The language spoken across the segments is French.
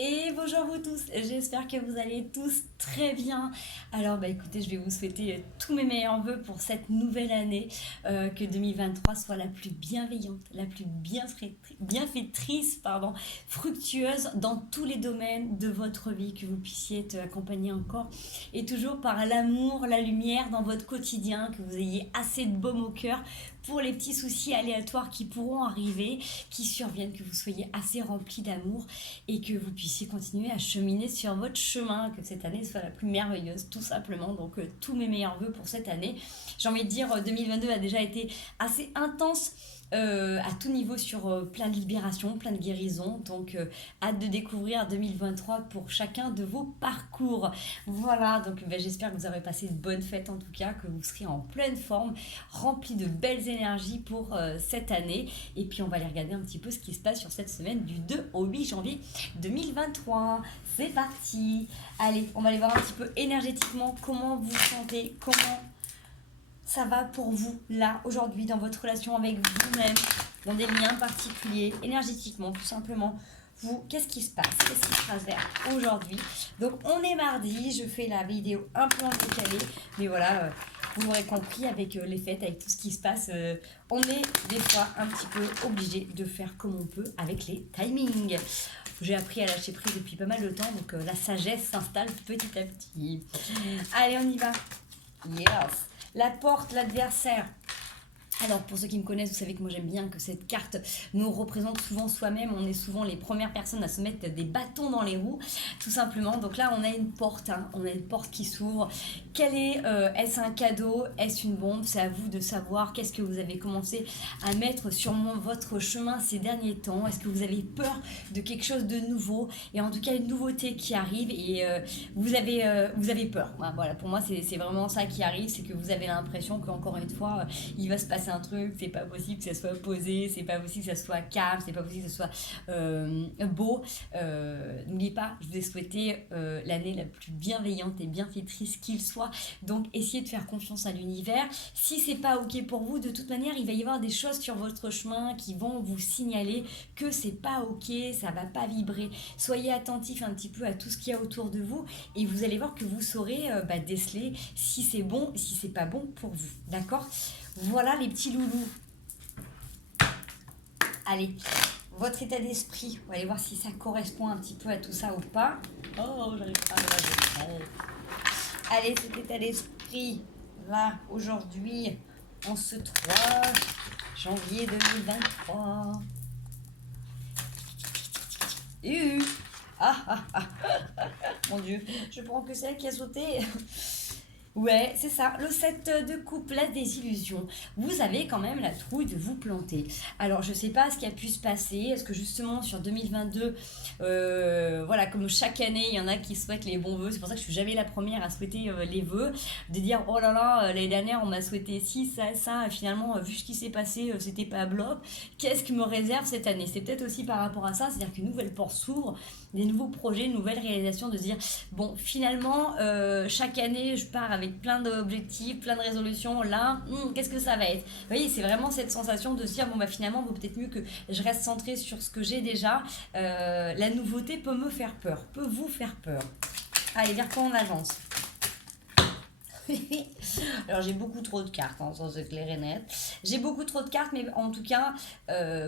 Et bonjour vous tous, j'espère que vous allez tous très bien. Alors écoutez, je vais vous souhaiter tous mes meilleurs vœux pour cette nouvelle année, que 2023 soit la plus bienveillante, la plus bienfaitrice, fructueuse dans tous les domaines de votre vie, que vous puissiez être accompagné encore et toujours par l'amour, la lumière dans votre quotidien, que vous ayez assez de baume au cœur pour les petits soucis aléatoires qui pourront arriver, qui surviennent, que vous soyez assez rempli d'amour et que vous puissiez continuer à cheminer sur votre chemin, que cette année soit la plus merveilleuse, tout simplement. Donc, tous mes meilleurs voeux pour cette année. J'ai envie de dire, 2022 a déjà été assez intense. À tout niveau sur plein de libérations, plein de guérisons. Donc, hâte de découvrir 2023 pour chacun de vos parcours. Voilà, donc j'espère que vous aurez passé de bonnes fêtes en tout cas, que vous serez en pleine forme, rempli de belles énergies pour cette année. Et puis, on va aller regarder un petit peu ce qui se passe sur cette semaine du 2 au 8 janvier 2023. C'est parti. Allez, on va aller voir un petit peu énergétiquement comment vous sentez, comment ça va pour vous, là, aujourd'hui, dans votre relation avec vous-même, dans des liens particuliers, énergétiquement, tout simplement. Vous, qu'est-ce qui se passe? Qu'est-ce qui se traverse aujourd'hui? Donc, on est mardi, je fais la vidéo un peu en décalé, mais voilà, vous l'aurez compris, avec les fêtes, avec tout ce qui se passe, on est des fois un petit peu obligé de faire comme on peut avec les timings. J'ai appris à lâcher prise depuis pas mal de temps, donc la sagesse s'installe petit à petit. Allez, on y va. Yes. La porte, l'adversaire. Alors pour ceux qui me connaissent, vous savez que moi j'aime bien que cette carte nous représente souvent soi-même. On est souvent les premières personnes à se mettre des bâtons dans les roues, tout simplement. Donc là on a une porte, on a une porte qui s'ouvre. Quelle est, est-ce un cadeau? Est-ce une bombe? C'est à vous de savoir qu'est-ce que vous avez commencé à mettre sur votre chemin ces derniers temps. Est-ce que vous avez peur de quelque chose de nouveau? Et en tout cas une nouveauté qui arrive et vous avez peur. Voilà, pour moi c'est vraiment ça qui arrive, c'est que vous avez l'impression qu'encore une fois il va se passer un truc, c'est pas possible que ça soit posé, c'est pas possible que ça soit calme, c'est pas possible que ça soit beau. N'oubliez pas, je vous ai souhaité l'année la plus bienveillante et bienfaitrice qu'il soit. Donc essayez de faire confiance à l'univers. Si c'est pas ok pour vous, de toute manière, il va y avoir des choses sur votre chemin qui vont vous signaler que c'est pas ok, ça va pas vibrer. Soyez attentif un petit peu à tout ce qu'il y a autour de vous et vous allez voir que vous saurez déceler si c'est bon, si c'est pas bon pour vous. D'accord? Voilà les petits loulous. Allez, votre état d'esprit, on va aller voir si ça correspond un petit peu à tout ça ou pas. Oh, j'arrive pas à le. Allez, cet état d'esprit, là, aujourd'hui, en ce 3 janvier 2023. Ah, ah, ah. Mon Dieu, je prends que celle qui a sauté. Ouais, c'est ça. Le 7 de coupe, la désillusion. Vous avez quand même la trouille de vous planter. Alors, je sais pas ce qui a pu se passer. Est-ce que justement, sur 2022, voilà, comme chaque année, il y en a qui souhaitent les bons vœux. C'est pour ça que je suis jamais la première à souhaiter les vœux. De dire, oh là là, l'année dernière, on m'a souhaité ci, ça. Et finalement, vu ce qui s'est passé, c'était pas bloc. Qu'est-ce qui me réserve cette année? C'est peut-être aussi par rapport à ça. C'est-à-dire qu'une nouvelle porte s'ouvre, des nouveaux projets, une nouvelle réalisation, de se dire, bon, finalement, chaque année, je pars avec plein d'objectifs, plein de résolutions. Là, qu'est-ce que ça va être? Vous voyez, c'est vraiment cette sensation de se dire, bon, bah finalement, il vaut peut-être mieux que je reste centrée sur ce que j'ai déjà. La nouveauté peut me faire peur, peut vous faire peur. Allez, vers quoi on avance? Alors j'ai beaucoup trop de cartes, sans se clair et net. J'ai beaucoup trop de cartes, mais en tout cas,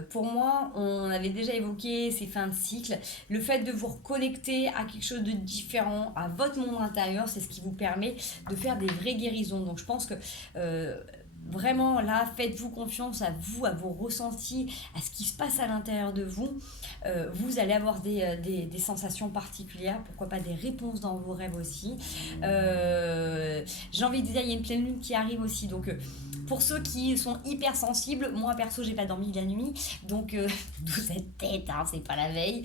pour moi, on avait déjà évoqué ces fins de cycle. Le fait de vous reconnecter à quelque chose de différent, à votre monde intérieur, c'est ce qui vous permet de faire des vraies guérisons. Donc je pense que vraiment là, faites-vous confiance à vous, à vos ressentis, à ce qui se passe à l'intérieur de vous. Vous allez avoir des sensations particulières, pourquoi pas des réponses dans vos rêves aussi. J'ai envie de dire, il y a une pleine lune qui arrive aussi, donc pour ceux qui sont hypersensibles, moi perso j'ai pas dormi de la nuit, donc d'où cette tête, c'est pas la veille,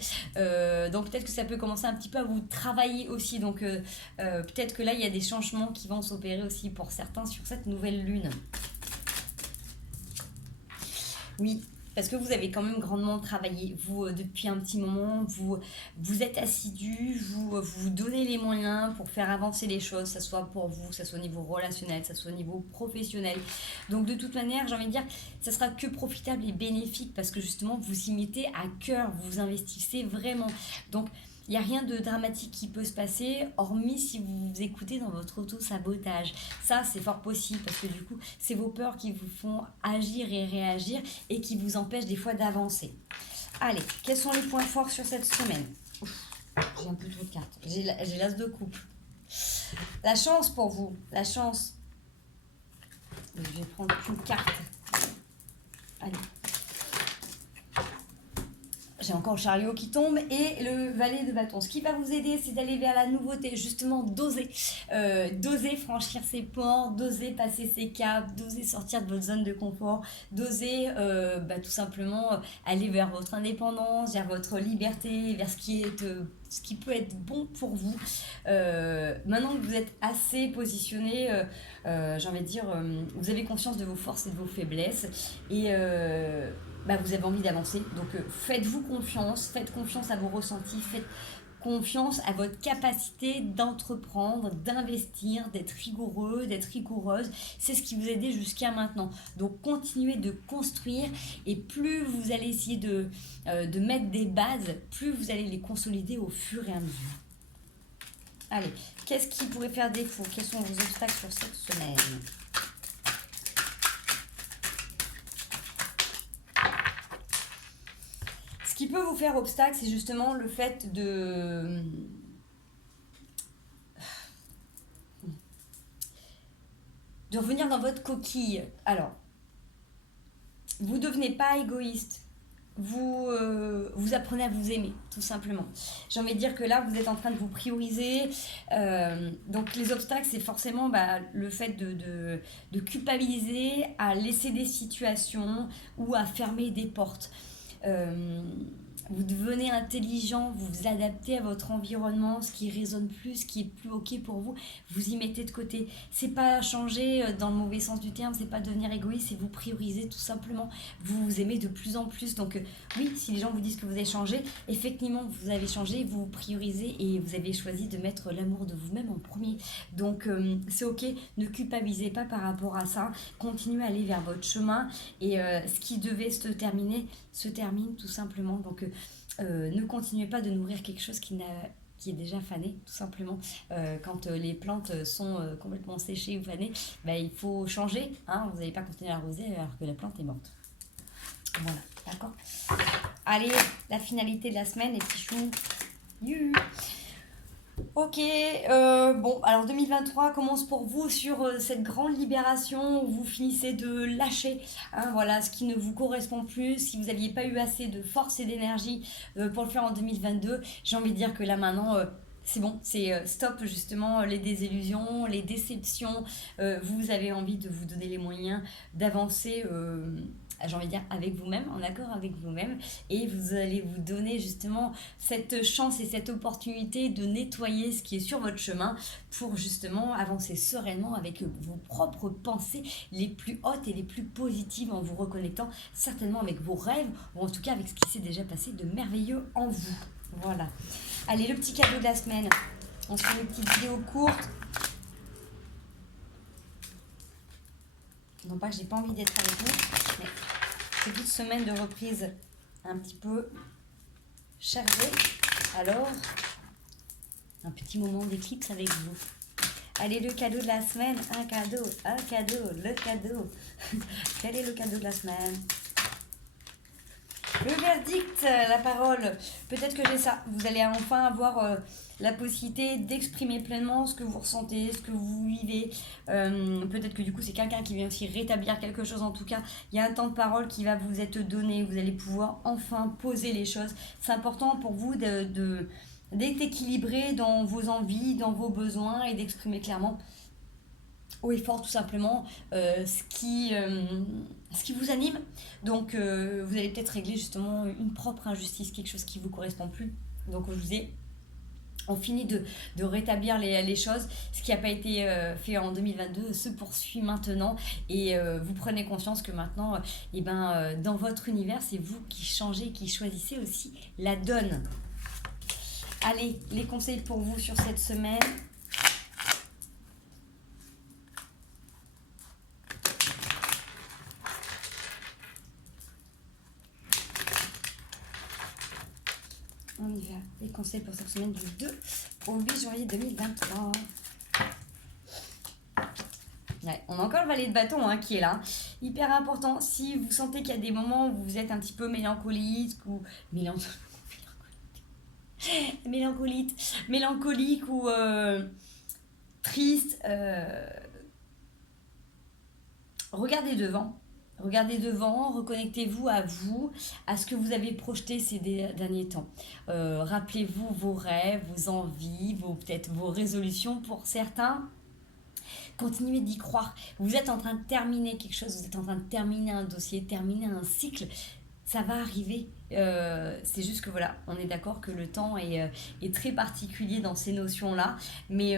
donc peut-être que ça peut commencer un petit peu à vous travailler aussi, donc peut-être que là il y a des changements qui vont s'opérer aussi pour certains sur cette nouvelle lune. Oui, parce que vous avez quand même grandement travaillé, vous, depuis un petit moment, vous êtes assidu, vous donnez les moyens pour faire avancer les choses, que ce soit pour vous, que ce soit au niveau relationnel, que ce soit au niveau professionnel. Donc de toute manière, j'ai envie de dire, ça sera que profitable et bénéfique parce que justement, vous y mettez à cœur, vous investissez vraiment. Donc Il n'y a rien de dramatique qui peut se passer, hormis si vous vous écoutez dans votre auto-sabotage. Ça, c'est fort possible, parce que du coup, c'est vos peurs qui vous font agir et réagir et qui vous empêchent des fois d'avancer. Allez, quels sont les points forts sur cette semaine? Ouf, j'ai un peu trop de cartes. J'ai l'as de coupe. La chance pour vous, la chance. Je vais prendre une carte. Allez. J'ai encore le chariot qui tombe et le valet de bâton. Ce qui va vous aider, c'est d'aller vers la nouveauté, justement d'oser. D'oser franchir ses portes, d'oser passer ses caps, d'oser sortir de votre zone de confort, d'oser tout simplement aller vers votre indépendance, vers votre liberté, vers ce qui peut être bon pour vous. Maintenant que vous êtes assez positionné, j'ai envie de dire, vous avez conscience de vos forces et de vos faiblesses et vous avez envie d'avancer. Donc faites-vous confiance, faites confiance à vos ressentis, faites confiance à votre capacité d'entreprendre, d'investir, d'être rigoureux, d'être rigoureuse. C'est ce qui vous a aidé jusqu'à maintenant. Donc continuez de construire et plus vous allez essayer de mettre des bases, plus vous allez les consolider au fur et à mesure. Allez, qu'est-ce qui pourrait faire défaut? Quels sont vos obstacles sur cette semaine? Ce qui peut vous faire obstacle, c'est justement le fait de revenir dans votre coquille. Alors, vous ne devenez pas égoïste. Vous apprenez à vous aimer, tout simplement. J'ai envie de dire que là, vous êtes en train de vous prioriser. Donc, les obstacles, c'est forcément le fait de culpabiliser, à laisser des situations ou à fermer des portes. Vous devenez intelligent, vous vous adaptez à votre environnement, ce qui résonne plus, ce qui est plus ok pour vous, vous y mettez de côté. C'est pas changer dans le mauvais sens du terme, c'est pas devenir égoïste, c'est vous prioriser tout simplement. Vous vous aimez de plus en plus. Donc oui, si les gens vous disent que vous avez changé, effectivement vous avez changé, vous vous priorisez et vous avez choisi de mettre l'amour de vous-même en premier. Donc c'est ok, ne culpabilisez pas par rapport à ça, continuez à aller vers votre chemin et ce qui devait se terminer se termine tout simplement. Donc ne continuez pas de nourrir quelque chose qui est déjà fané, tout simplement. Quand les plantes sont complètement séchées ou fanées, il faut changer. Hein, vous n'allez pas continuer à arroser alors que la plante est morte. Voilà, d'accord. Allez, la finalité de la les petits choux. Ok, bon, alors 2023 commence pour vous sur cette grande libération où vous finissez de lâcher voilà, ce qui ne vous correspond plus. Si vous n'aviez pas eu assez de force et d'énergie pour le faire en 2022, j'ai envie de dire que là maintenant, c'est bon, c'est stop justement les désillusions, les déceptions. Vous avez envie de vous donner les moyens d'avancer. J'ai envie de dire avec vous-même, en accord avec vous-même, et vous allez vous donner justement cette chance et cette opportunité de nettoyer ce qui est sur votre chemin pour justement avancer sereinement avec vos propres pensées les plus hautes et les plus positives en vous reconnectant certainement avec vos rêves ou en tout cas avec ce qui s'est déjà passé de merveilleux en vous. Voilà. Allez, le petit cadeau de la semaine. On se fait une petite vidéo courte. Non pas que j'ai pas envie d'être avec vous, mais petite semaine de reprise un petit peu chargée. Alors, un petit moment d'éclipse avec vous. Allez, le cadeau de la semaine, un cadeau, le cadeau. Quel est le cadeau de la semaine? Le verdict, la parole. Peut-être que j'ai ça. Vous allez enfin avoir la possibilité d'exprimer pleinement ce que vous ressentez, ce que vous vivez. Peut-être que du coup, c'est quelqu'un qui vient aussi rétablir quelque chose. En tout cas, il y a un temps de parole qui va vous être donné. Vous allez pouvoir enfin poser les choses. C'est important pour vous d'être équilibré dans vos envies, dans vos besoins et d'exprimer clairement haut et fort tout simplement ce qui vous anime. Donc vous allez peut-être régler justement une propre injustice, quelque chose qui ne vous correspond plus. Donc je vous ai on finit de rétablir les choses. Ce qui n'a pas été fait en 2022 se poursuit maintenant et vous prenez conscience que maintenant dans votre univers c'est vous qui changez, qui choisissez aussi la donne. Allez, les conseils pour vous sur cette semaine. On y va, les conseils. conseils pour cette semaine du 2 au 8 janvier 2023. Ouais, on a encore le valet de bâton qui est là. Hyper important, si vous sentez qu'il y a des moments où vous êtes un petit peu mélancolique ou mélancolique ou triste, regardez devant. Regardez devant, reconnectez-vous, à ce que vous avez projeté ces derniers temps. Rappelez-vous vos rêves, vos envies, peut-être vos résolutions pour certains. Continuez d'y croire. Vous êtes en train de terminer quelque chose, vous êtes en train de terminer un dossier, terminer un cycle. Ça va arriver. C'est juste que voilà, on est d'accord que le temps est très particulier dans ces notions-là. Mais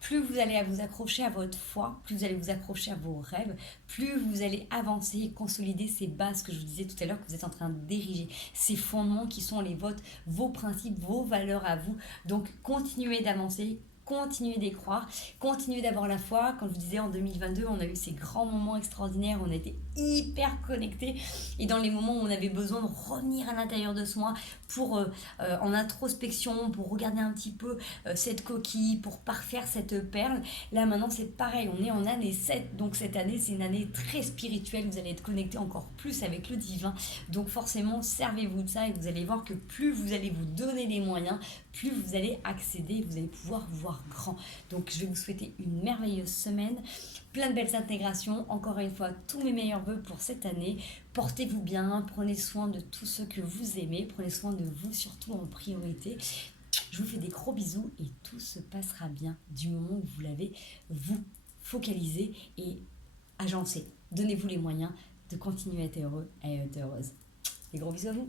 plus vous allez vous accrocher à votre foi, plus vous allez vous accrocher à vos rêves, plus vous allez avancer et consolider ces bases que je vous disais tout à l'heure, que vous êtes en train d'ériger, ces fondements qui sont les vôtres, vos principes, vos valeurs à vous. Donc continuez d'avancer. Continuez d'y croire, continuez d'avoir la foi. Comme je vous disais, en 2022, on a eu ces grands moments extraordinaires, on a été hyper connectés. Et dans les moments où on avait besoin de revenir à l'intérieur de soi, pour en introspection, pour regarder un petit peu cette coquille, pour parfaire cette perle, là maintenant c'est pareil, on est en année 7. Donc cette année, c'est une année très spirituelle, vous allez être connecté encore plus avec le divin. Donc forcément, servez-vous de ça et vous allez voir que plus vous allez vous donner les moyens, plus vous allez accéder, vous allez pouvoir voir grand. Donc je vais vous souhaiter une merveilleuse semaine, plein de belles intégrations. Encore une fois, tous mes meilleurs vœux pour cette année. Portez-vous bien, prenez soin de tous ceux que vous aimez, prenez soin de vous surtout en priorité. Je vous fais des gros bisous et tout se passera bien du moment où vous l'avez vous focalisé et agencé. Donnez-vous les moyens de continuer à être heureux et à être heureuse. Des gros bisous à vous.